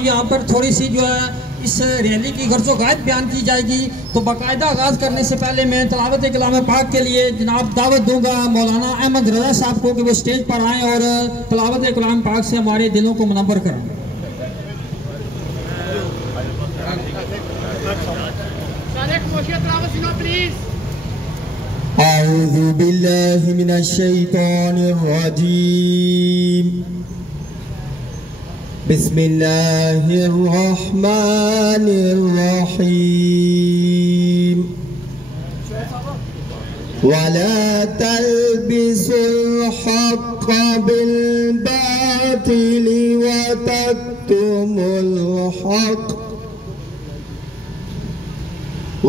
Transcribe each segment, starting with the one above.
यहाँ पर थोड़ी सी जो है इस रैली की गर्ज़ो-गायत बयान की जाएगी। तो बाकायदा आगाज़ करने से पहले मैं तिलावत कलाम पाक के लिए जनाब दावत दूंगा मौलाना अहमद रज़ा साहब को कि वो स्टेज पर आएँ और तिलावत कलाम पाक से हमारे दिलों को मुनव्वर करें। अऊज़ु बिल्लाहि मिनश शैतानिर रजीम। बिस्मिल्लाहिर रहमानिर रहीम। वला तल्बिसुल हक़्क़ बिल बातिली व तक्तुमुल हक़्क़ व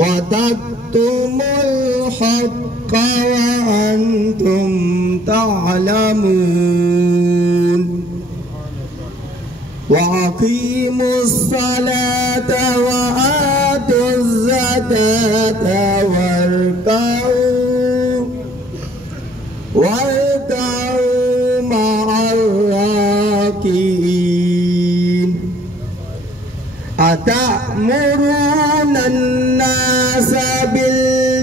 अंतुम तालमून। वअक़ीमुस सलात व आतुज़ ज़कात वरकऊ मअर राकिईन। अतअमुरूना अन्नास बिल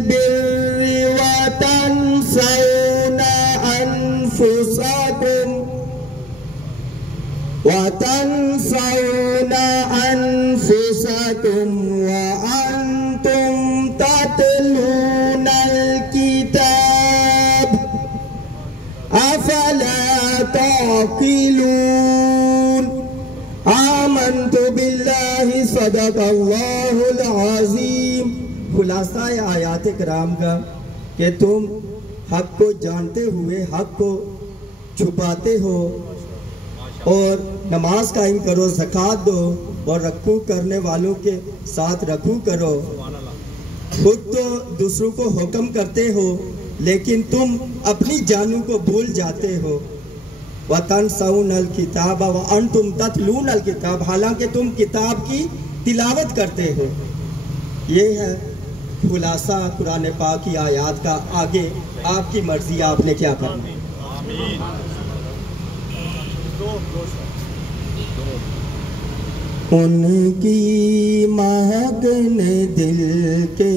बिर्रि व तंसौना अनफुसकुम व अंतुम ततलूनल किताब अफला ताक़िलून। आमन्तु बिल्लाहि सदक़ल्लाहुल अज़ीम। खुलासा आयात कराम का कि तुम हक को जानते हुए हक को छुपाते हो और नमाज कायम करो, ज़कात दो और रकू करने वालों के साथ रकू करो। खुद तो दूसरों को हुक्म करते हो लेकिन तुम अपनी जानों को भूल जाते हो। वतनसौनल किताब व अंतुम ततलूनल किताब, हालांकि तुम किताब की तिलावत करते हो। ये है खुलासा कुरान पाक की आयत का। आगे आपकी मर्जी, आपने क्या करना। उनकी महक ने दिल के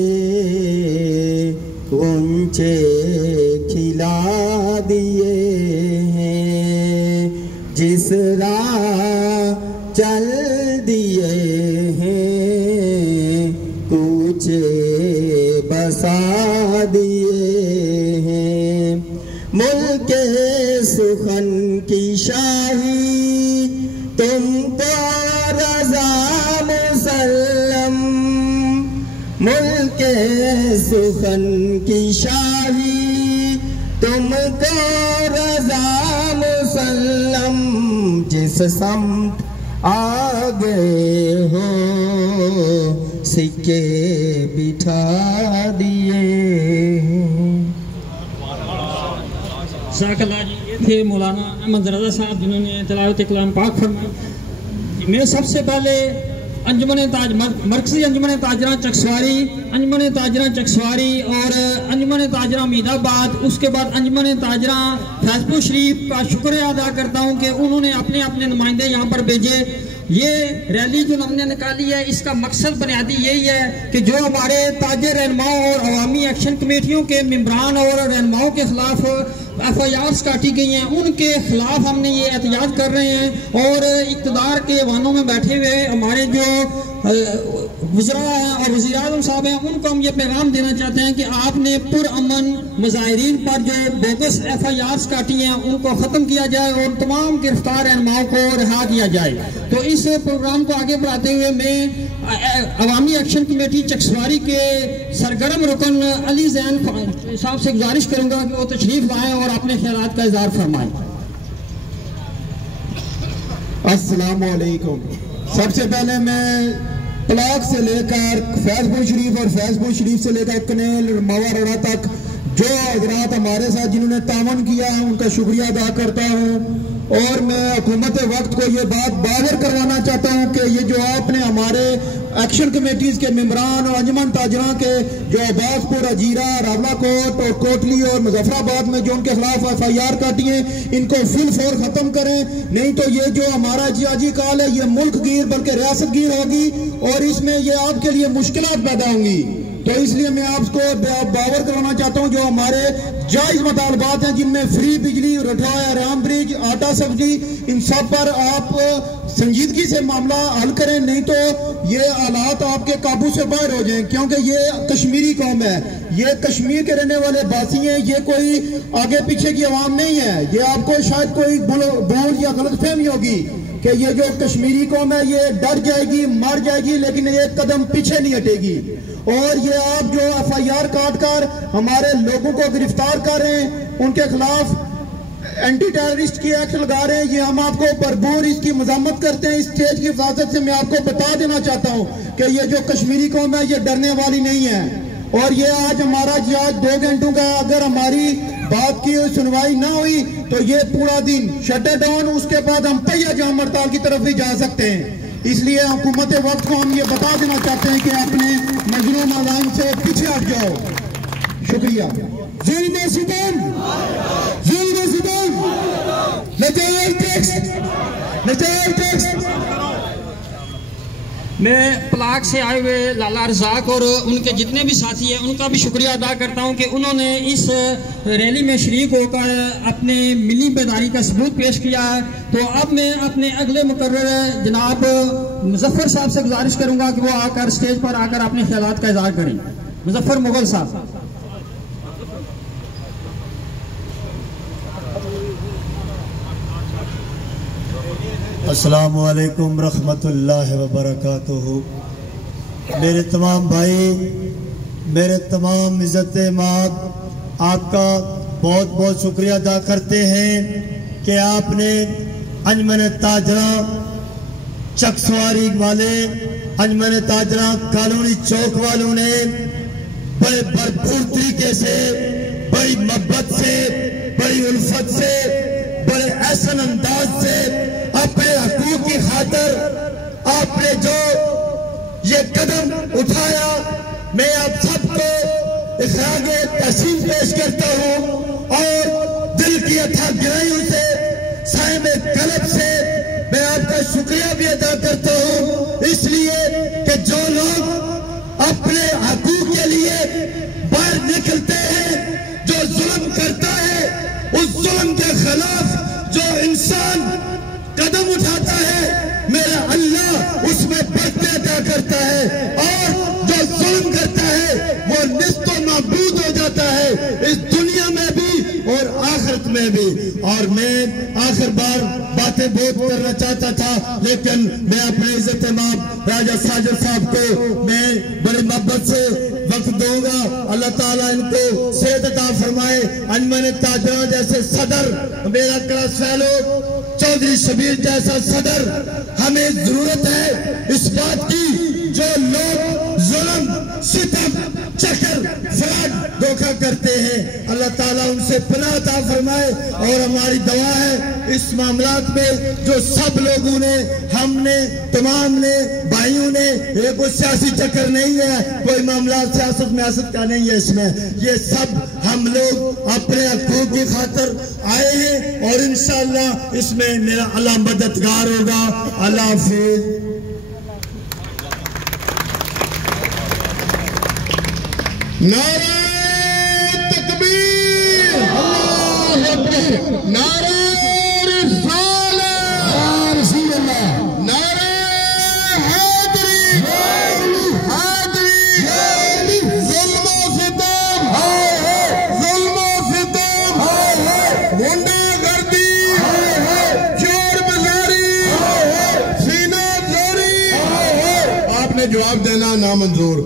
ऊंचे खिला दिए हैं, जिस राह चल दिए हैं कूचे बसा दिए हैं। मुल्क सुखन की शाही तुमको रज़ा मुसल्लम, मुल्क सुखन की शाही तुमको रज़ा मुसल्लम। जिस समत आ गए हो सिक्के बिठा दिए। ये थे मौलाना अहमद रज़ा साहब जिन्होंने तिलावत कलाम पाक फरमाया। मैं सबसे पहले मरकज़ी अंजुमन ताजरा चकसवारी और अंजुमन ताजरा मीदाबाद, उसके बाद अंजुमन ताजरा फैज़पुर शरीफ का शुक्रिया अदा करता हूँ कि उन्होंने अपने अपने नुमाइंदे यहाँ पर भेजे। ये रैली जो हमने निकाली है इसका मकसद बुनियादी यही है कि जो हमारे ताजे रहनुमाओं और अवामी एक्शन कमेटियों के मेंबरान और रहनुमाओं के खिलाफ FIRs काटी गई हैं, उनके खिलाफ हमने ये एहतियात कर रहे हैं। और इक़्तिदार के ऐवानों में बैठे हुए हमारे जो वज़रा हैं और वज़ीर आज़म साहब हैं, उनको हम ये पैगाम देना चाहते हैं कि आपने पुरअमन मुजाहिरीन पर जो बोगस FIRs काटी हैं उनको ख़त्म किया जाए और तमाम गिरफ्तार रहनुमाओं को रिहा किया जाए। तो इस प्रोग्राम को आगे बढ़ाते हुए मैं अवामी एक्शन कमेटी चकसवारी के सरगर्म रुकन अली ज़ैन साहब से गुजारिश करूँगा कि वो तशरीफ़ लाएँ और अपने ख्यालात का इज़हार फरमाएँ। अस्सलाम वालेकुम। सबसे पहले मैं प्लाक से लेकर फैजपुर शरीफ और फैजपुर शरीफ से लेकर कनेल मावारोड़ा तक जो हजरात हमारे साथ जिन्होंने तावन किया है उनका शुक्रिया अदा करता हूँ। और मैं हुकूमत वक्त को ये बात बावर करवाना चाहता हूँ कि ये जो आपने हमारे एक्शन कमेटीज के मेम्बरान और अंजुमन ताजरा के जो अब्बासपुर, अजीरा, रावलाकोट और कोटली और मुजफ्फराबाद में जो उनके खिलाफ FIR काटी है इनको फिल फौर खत्म करें, नहीं तो ये जो हमारा जियाजी काल है ये मुल्क गिर बल्कि रियासत गिर होगी और इसमें ये आपके लिए मुश्किलात पैदा होंगी। तो इसलिए मैं आपको बावर करवाना चाहता हूं जो हमारे जायज मुतालबात हैं जिनमें फ्री बिजली, रठा, राम ब्रिज, आटा सब्जी, इन सब पर आप संजीदगी से मामला हल करें, नहीं तो ये हालात आपके काबू से बाहर हो जाएं। क्योंकि ये कश्मीरी कौम है, ये कश्मीर के रहने वाले बासी हैं, ये कोई आगे पीछे की आवाम नहीं है। ये आपको शायद कोई भूल या गलतफहमी होगी कि ये जो कश्मीरी कौम है ये डर जाएगी, मर जाएगी, लेकिन एक कदम पीछे नहीं हटेगी। और ये आप जो FIR काट कर हमारे लोगों को गिरफ्तार कर रहे हैं, उनके खिलाफ एंटी टेररिस्ट की एक्ट लगा रहे हैं, ये हम आपको भरपूर इसकी मजम्मत करते हैं। इस स्टेज की हिफाजत से मैं आपको बता देना चाहता हूँ कि ये जो कश्मीरी कौम है ये डरने वाली नहीं है। और ये आज हमारा आज 2 घंटों का अगर हमारी बात की सुनवाई ना हुई तो ये पूरा दिन शट डाउन, उसके बाद हम पहिया जाम हड़ताल की तरफ भी जा सकते हैं। इसलिए हुकूमत वक्त को हम ये बता देना चाहते हैं कि अपने मजलूम अवाम से पीछे हट जाओ। शुक्रिया। मैं प्लाक से आए हुए लाला रज़ाक और उनके जितने भी साथी हैं उनका भी शुक्रिया अदा करता हूं कि उन्होंने इस रैली में शरीक होकर अपने मिली बेदारी का सबूत पेश किया है। तो अब मैं अपने अगले मुकर्रर जनाब मुजफ्फर साहब से गुजारिश करूंगा कि वो आकर स्टेज पर आकर अपने ख्यालात का इज़हार करें। मुजफ्फर मुगल साहब। अस्सलामु अलैकुम रहमतुल्लाहि व बरकातुहू। मेरे तमाम भाई, मेरे तमाम इज़्ज़त माद आपका बहुत बहुत शुक्रिया अदा करते हैं कि आपने अंजुमन ताजरा चकसवारी वाले, अंजुमन ताजरा कॉलोनी चौक वालों ने बड़े भरपूर तरीके से, बड़ी मोहब्बत से, बड़ी उल्फत से, बड़े एहसन अंदाज से अपने हकूक की खातिर आपने जो ये कदम उठाया, मैं आप सबको इखराज तहसीन पेश करता हूँ और दिल की अथाह गहराइयों से, साहिब कल्ब से मैं आपका शुक्रिया भी अदा करता हूँ, इसलिए कि जो लोग अपने हकूक के लिए बाहर निकलते हैं, जो जुल्म करता है, उस जुल्म के खिलाफ जो इंसान कदम उठाता है, मेरा अल्लाह उसमें बरकत अता करता है और जो जुल्म करता है वो निस्तो नाबूद हो जाता है, इस दुनिया में भी और आखिरत में भी। और मैं आखिर बार बातें बहुत करना चाहता था, लेकिन मैं अपने इज्जत इमाम राजा साजिद साहब को मैं बड़ी मोहब्बत से वक्त दूंगा। अल्लाह ताला इनको सेहत अता फरमाए। अंजुमन ताजरा जैसे सदर, मेरा क्लास फेलो चौधरी शबीर जैसा सदर, हमें जरूरत है इस बात की, जो लोग जुल्म, सितम, चक्कर, फ्रॉड, धोखा करते हैं, अल्लाह ताला उनसे पनाह अता फरमाए। और हमारी दुआ है इस मामलात में जो सब लोगों ने, हमने, तमाम ने, भाइयों ने, ये कोई सियासी चक्कर नहीं है, कोई मामला सियासत मियासत का नहीं है, इसमें ये सब हम लोग अपने हकूक की खातिर आए हैं और इंशाअल्लाह इसमें मेरा अल्लाह मददगार होगा। अल्लाह हाफिज। नारे तकबीर, अल्लाहू अकबर, नारे रिसालत, नारे हैदरी, जवाब देना नामंजूर।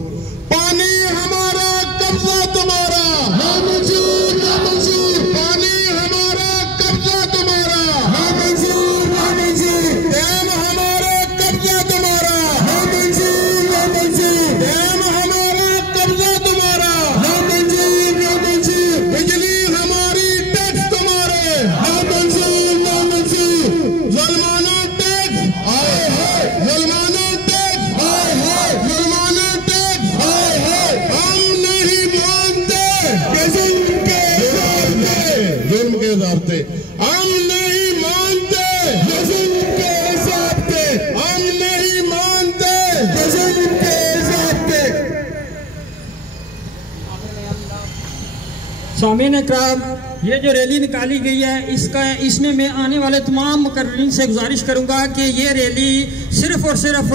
पानी हमारा कब्जा तुम्हारा, नामंजूर नामंजूर। पानी हमारा कब्जा तुम्हारा, नामंजूर नामंजूर। डैम हमारा कब्जा तुम्हारा, नामंजूर नामंजूर। डैम हमारा कब्जा तुम्हारा, नामंजूर नामंजूर। बिजली हमारी टैक्स तुम्हारे, नामंजूर नामंजूर। जुल्माना टैक्स, हाय हाय। जुल्माना टैक्स, हाय हाय। जुल्माना टैक्स, हाय हाय। हम नहीं मानते कि जुल्म के ज़ाब्ते, हम नहीं मानते कि जुल्म के ज़ाब्ते, हम नहीं मानते कि जुल्म के ज़ाब्ते। सामीन इकराम, ये जो रैली निकाली गई है इसमें मैं आने वाले तमाम मुकर्रीन से गुजारिश करूंगा कि ये रैली सिर्फ और सिर्फ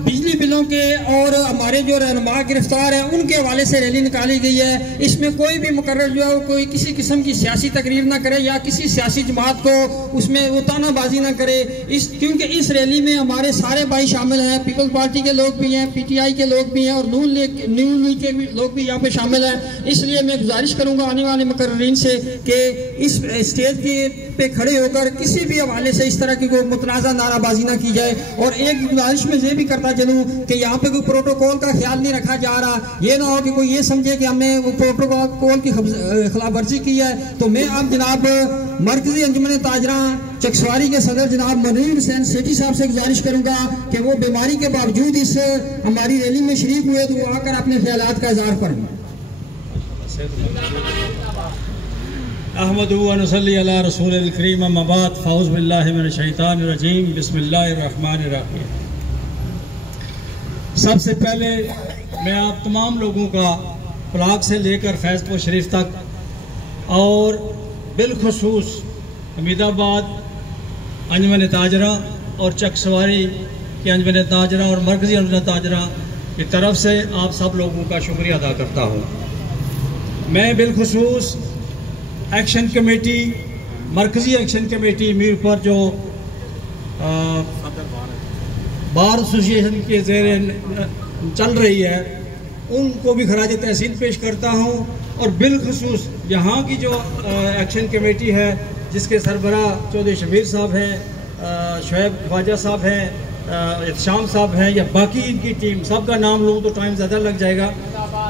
बिजली बिलों के और हमारे जो रहनुमा गिरफ्तार हैं उनके हवाले से रैली निकाली गई है। इसमें कोई भी मुकर्रर जो है वो कोई किसी किस्म की सियासी तकरीर ना करे या किसी सियासी जमात को उसमें वो तानाबाजी ना करे। क्योंकि इस रैली में हमारे सारे भाई शामिल हैं, पीपल्स पार्टी के लोग भी हैं, PTI के लोग भी हैं और नून लीग के लोग भी यहाँ पे शामिल हैं। इसलिए मैं गुजारिश करूँगा आने वाले मुकर्रीन से कि इस स्टेज पे खड़े होकर किसी भी हवाले से इस तरह की कोई मुतनाज़ा नाराबाजी ना की जाए। और एक गुजारिश में ये भी करता चलूँ कि यहाँ पे कोई प्रोटोकॉल का ख्याल नहीं रखा जा रहा। ये ना हो कि कोई ये समझे कि हमने वो प्रोटोकॉल की खिलाफ वर्जी की है। तो मैं अब जनाब मरकजी अंजुमन ताजरा चकसवारी के सदर जनाब मनीर हुसैन सेठी साहब से गुजारिश करूंगा कि वो बीमारी के बावजूद इस हमारी रैली में शरीक हुए तो वो आकर अपने ख्यालात का इज़हार फरमाएं। अहमदु व नसल्ली अला रसूलिल करीम अम्मा बाद फ़ाऊज़ु बिल्लाहि मिनश शैतानिर रजीम बिस्मिल्लाहिर रहमानिर रहीम। सबसे पहले मैं आप तमाम लोगों का पलाक से लेकर फैज़पुर शरीफ तक और बिलखुसूस हमीदाबाद अंजुमन ताजरा और चकसवारी के अंजुमन ताजरा और मरकज़ी अंजुमन ताजरा की तरफ से आप सब लोगों का शुक्रिया अदा करता हूँ। मैं बिलखुसूस एक्शन कमेटी, मरकज़ी एक्शन कमेटी मीरपुर जो बार एसोसिएशन के ज़ेर चल रही है उनको भी खराज तहसीन पेश करता हूँ। और बिलखुसूस यहाँ की जो एक्शन कमेटी है जिसके सरबरा चौधरी शबीर साहब हैं, शुएब ख्वाजा साहब हैं, इत्शाम साहब हैं या बाकी इनकी टीम, सबका नाम लूँ तो टाइम ज़्यादा लग जाएगा।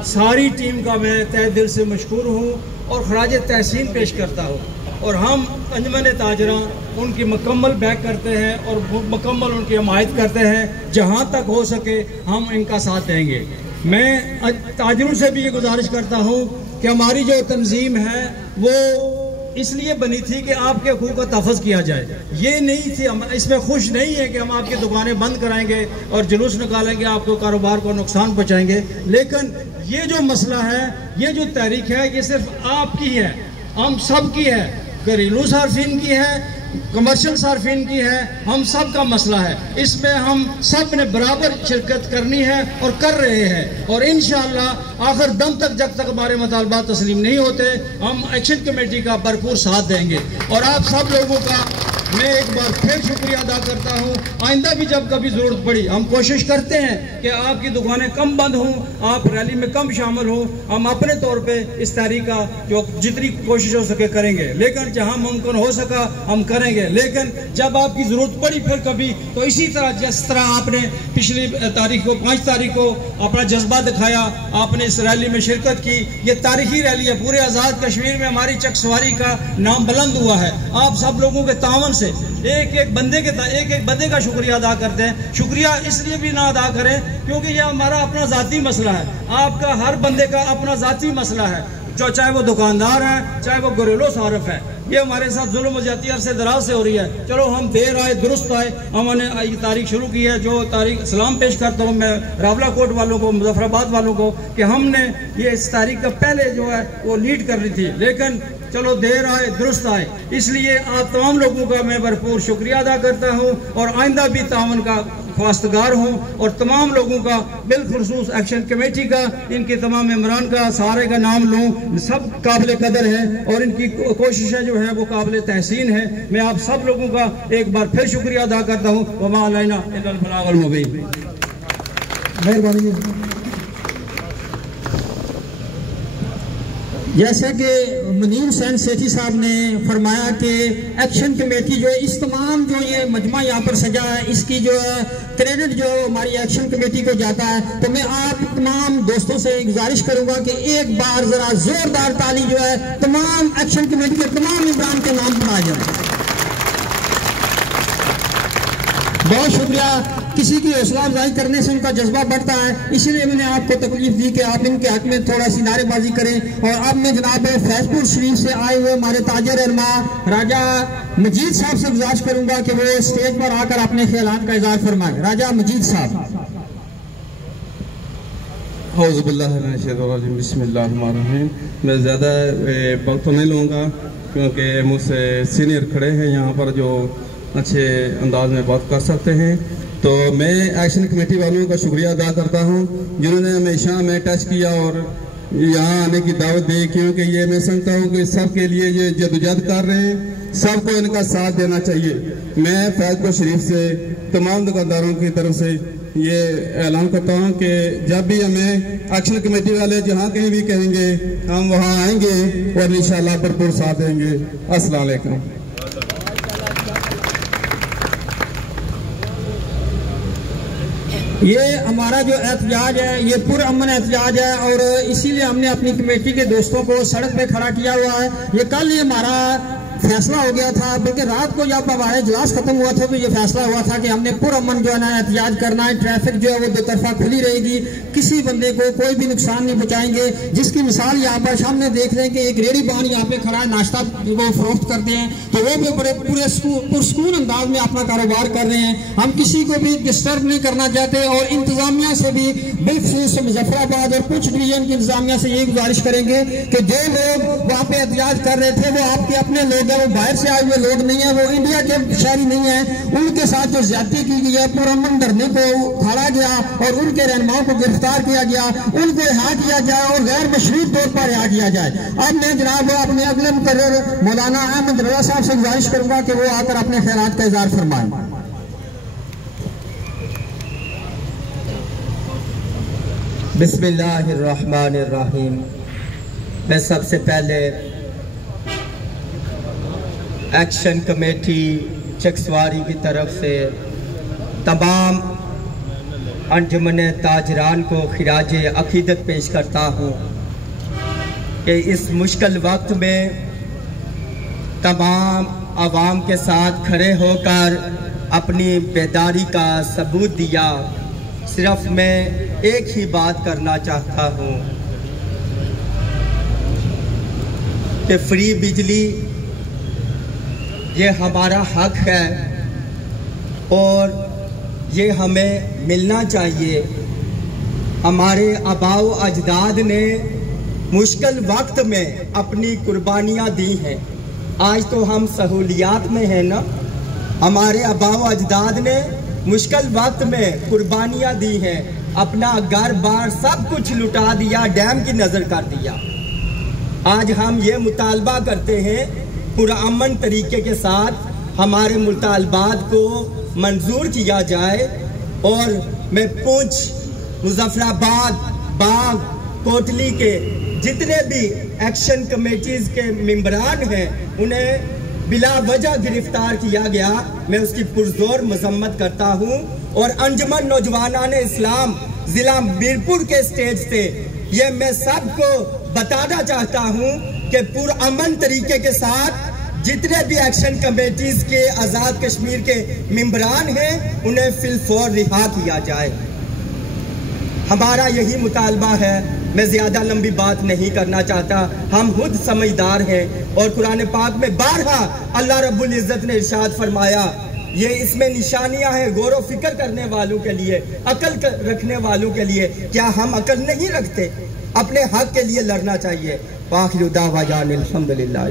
सारी टीम का मैं तहे दिल से मशकूर हूँ और खराज तहसीन पेश करता हूँ। और हम अंजुमन ताजरा उनकी मुकम्मल बैक करते हैं और मुकम्मल उनकी हमायत करते हैं। जहाँ तक हो सके हम इनका साथ देंगे। मैं ताजरों से भी ये गुजारिश करता हूँ कि हमारी जो तंजीम है वो इसलिए बनी थी कि आपके हकूक़ का तहफ़्फ़ुज़ किया जाए। ये नहीं थी, हम इसमें खुश नहीं है कि हम आपकी दुकानें बंद कराएंगे और जुलूस निकालेंगे, आपको कारोबार को नुकसान पहुँचाएंगे। लेकिन ये जो मसला है, ये जो तहरीक है, ये सिर्फ आपकी है, हम सब की है, घरेलू सार्फिन की है, कमर्शियल सार्फिन की है, हम सब का मसला है। इसमें हम सब ने बराबर शिरकत करनी है और कर रहे हैं। और इंशाअल्लाह आखिर दम तक जब तक हमारे मुतालबात तस्लीम नहीं होते हम एक्शन कमेटी का भरपूर साथ देंगे। और आप सब लोगों का मैं एक बार फिर शुक्रिया अदा करता हूँ। आइंदा भी जब कभी ज़रूरत पड़ी हम कोशिश करते हैं कि आपकी दुकानें कम बंद हों, आप रैली में कम शामिल हों। हम अपने तौर पे इस तारीख का जो जितनी कोशिश हो सके करेंगे, लेकिन जहाँ मुमकिन हो सका हम करेंगे। लेकिन जब आपकी ज़रूरत पड़ी फिर कभी तो इसी तरह जिस तरह आपने पिछली तारीख को 5 तारीख को अपना जज्बा दिखाया, आपने इस रैली में शिरकत की। ये तारीखी रैली है, पूरे आज़ाद कश्मीर में हमारी चकसवारी का नाम बुलंद हुआ है। आप सब लोगों के तावन से एक एक बंदे का शुक्रिया अदा करते हैं। शुक्रिया इसलिए भी ना अदा करें क्योंकि यह हमारा अपना ज़ाती मसला है, आपका हर बंदे का अपना ज़ाती मसला है, जो चाहे वो दुकानदार है चाहे वो घरेलू सारफ है। ये हमारे साथ जुल्म ज्यादती अरसे दराज से हो रही है। चलो हम देर आए दुरुस्त आए, हमने ये तारीख शुरू की है। जो तारीख सलाम पेश करता हूँ मैं रावला कोट वालों को, मुजफ्फराबाद वालों को कि हमने ये इस तारीख का पहले जो है वो लीड कर रही थी, लेकिन चलो देर आए दुरुस्त आए। इसलिए आप तमाम लोगों का मैं भरपूर शुक्रिया अदा करता हूँ और आइंदा भी तावन का ख्वास्तगार हूँ। और तमाम लोगों का बिलखुसूस एक्शन कमेटी का, इनके तमाम मेम्बरान का, सारे का नाम लूँ, सब काबिल कदर है और इनकी कोशिशें जो है वो काबिल तहसीन है। मैं आप सब लोगों का एक बार फिर शुक्रिया अदा करता हूँ। वमा अलैना इल्लल बलागुल मुबीन। मेहरबानी। जैसे कि मुनीर हुसैन सेठी साहब ने फरमाया कि एक्शन कमेटी जो है इस तमाम जो ये मजमा यहाँ पर सजा है इसकी जो है क्रेडिट जो हमारी एक्शन कमेटी को जाता है। तो मैं आप तमाम दोस्तों से गुजारिश करूंगा कि एक बार जरा जोरदार ताली जो है तमाम एक्शन कमेटी के तमाम मेंबरान के नाम पर आ जाए। बहुत शुक्रिया। किसी की हौसला अफजाई करने से उनका जज्बा बढ़ता है, इसीलिए मैंने आपको तकलीफ दी कि आप इनके हक में थोड़ा सी नारेबाजी करें। और अब मैं जनाब फैजपुर शरीफ से आए हुए हमारे ताजर इल्मा राजा मजीद साहब से गुजारिश करूंगा कि वो स्टेज पर आकर अपने ख्यालात का इजहार फरमाए। राजा मजीद साहब। बिस्मिल्लाहिर्रहमानिर्रहीम। मैं ज़्यादा वक्त तो नहीं लूँगा क्योंकि मुझसे सीनियर खड़े हैं यहाँ पर जो अच्छे अंदाज में बात कर सकते हैं। तो मैं एक्शन कमेटी वालों का शुक्रिया अदा करता हूँ जिन्होंने हमेशा हमें टच किया और यहाँ आने की दावत दी, क्योंकि ये मैं समझता हूँ कि सबके लिए ये जदोजहद कर रहे हैं, सबको इनका साथ देना चाहिए। मैं फैजपुर शरीफ से तमाम दुकानदारों की तरफ से ये ऐलान करता हूँ कि जब भी हमें एक्शन कमेटी वाले जहाँ कहीं भी कहेंगे हम वहाँ आएंगे और इंशाअल्लाह भरपूर साथ देंगे। अस्सलाम वालेकुम। ये हमारा जो एहतजाज है ये पुरअमन एहतजाज है और इसीलिए हमने अपनी कमेटी के दोस्तों को सड़क पे खड़ा किया हुआ है। ये कल ये हमारा फैसला हो गया था, बल्कि रात को जब हमारा इजलास खत्म हुआ था तो ये फैसला हुआ था कि हमने पुरअमन जो है ना एहतियात करना है। ट्रैफिक जो है वो दो तरफा खुली रहेगी, किसी बंदे को कोई भी नुकसान नहीं पहुंचाएंगे। जिसकी मिसाल यहाँ पर सामने देख रहे हैं कि एक रेडी बान यहाँ पे खड़ा है, नाश्ता वो फरोख्त करते हैं, तो वो भी बड़े पूरे पुरस्कून अंदाज में अपना कारोबार कर रहे हैं। हम किसी को भी डिस्टर्ब नहीं करना चाहते और इंतजामिया से भी बिलखुसूस मुजफ्फराबाद और कुछ डिवीजन की इंतजामिया से ये गुजारिश करेंगे कि जो लोग वहाँ पे एहतियात कर रहे थे वो आपके अपने लोग, वो बाहर से आए हुए लोग नहीं है, वो इंडिया के शहरी नहीं है। उनके साथ जो ज्यादती की गई है, पुरअमन धरने को उखाड़ा गया और उनके रहनुमाओं को गिरफ्तार किया गया, उनको रिहा किया जाए और गैर मशरूत तौर पर रिहा किया जाए। अब मैं जनाब अपने अगले मुकर्रर मौलाना अहमद रजा साहब से गुजारिश करूंगा कि वो आकर अपने ख्यालात का इजहार फरमाएं। बिस्मिल्लाहिर्रहमानिर्रहीम। मैं सबसे पहले एक्शन कमेटी चकसवारी की तरफ से तमाम अंजुमन ताजरान को खिराज अकीदत पेश करता हूँ कि इस मुश्किल वक्त में तमाम आवाम के साथ खड़े होकर अपनी बेदारी का सबूत दिया। सिर्फ मैं एक ही बात करना चाहता हूँ कि फ्री बिजली ये हमारा हक है और ये हमें मिलना चाहिए। हमारे आबाओ अजदाद ने मुश्किल वक्त में अपनी कुर्बानियाँ दी हैं। आज तो हम सहूलियात में हैं ना। हमारे आबाओ अजदाद ने मुश्किल वक्त में कुर्बानियाँ दी हैं, अपना घर बार सब कुछ लुटा दिया, डैम की नज़र कर दिया। आज हम ये मुतालबा करते हैं पुरअमन तरीके के साथ हमारे मुतालबात को मंजूर किया जाए। और मैं पुंछ, मुजफ्फराबाद, बाग, कोटली के जितने भी एक्शन कमेटीज के मेंबरान हैं उन्हें बिला वजह गिरफ्तार किया गया, मैं उसकी पुरजोर मजम्मत करता हूँ। और अंजुमन नौजवानान इस्लाम जिला मीरपुर के स्टेज से ये मैं सबको बताना चाहता हूँ कि पुरअमन तरीके के साथ जितने भी एक्शन कमेटीज के आज़ाद कश्मीर के मेंबरान हैं उन्हें फिलफौर रिहा किया जाए। हमारा यही मुतालबा है। मैं ज़्यादा लंबी बात नहीं करना चाहता, हम खुद समझदार हैं और कुरान पाक में बारहा अल्लाह रब्बुल इज़्ज़त ने इरशाद फरमाया, ये इसमें निशानियां हैं गौर व फिक्र करने वालों के लिए, अकल रखने वालों के लिए। क्या हम अकल नहीं रखते? अपने हक के लिए लड़ना चाहिए। आखिर दावाजान अल्हम्दुलिल्लाह।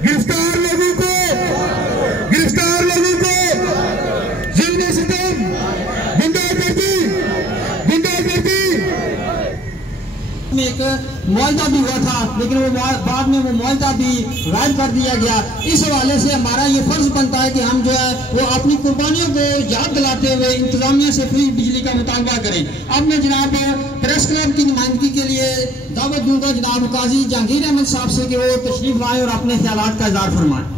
गिरफ्तार लोगों को जुल्म सितम, गुंडागर्दी में एक मुआहदा भी हुआ था, लेकिन वो बाद में वो मुआहदा भी गायब कर दिया गया। इस हवाले से हमारा ये फर्ज बनता है कि हम जो है वो अपनी कुर्बानियों को याद दिलाते हुए इंतजामिया से फ्री बिजली का मुतालबा करें। अब मैं जनाब प्रेस क्लब की नुमाइंदगी के लिए दावत दूंगा जनाब काजी जहांगीर अहमद साहब से कि वो तशरीफ लाएं और अपने ख्यालात का इज़हार फरमाएं।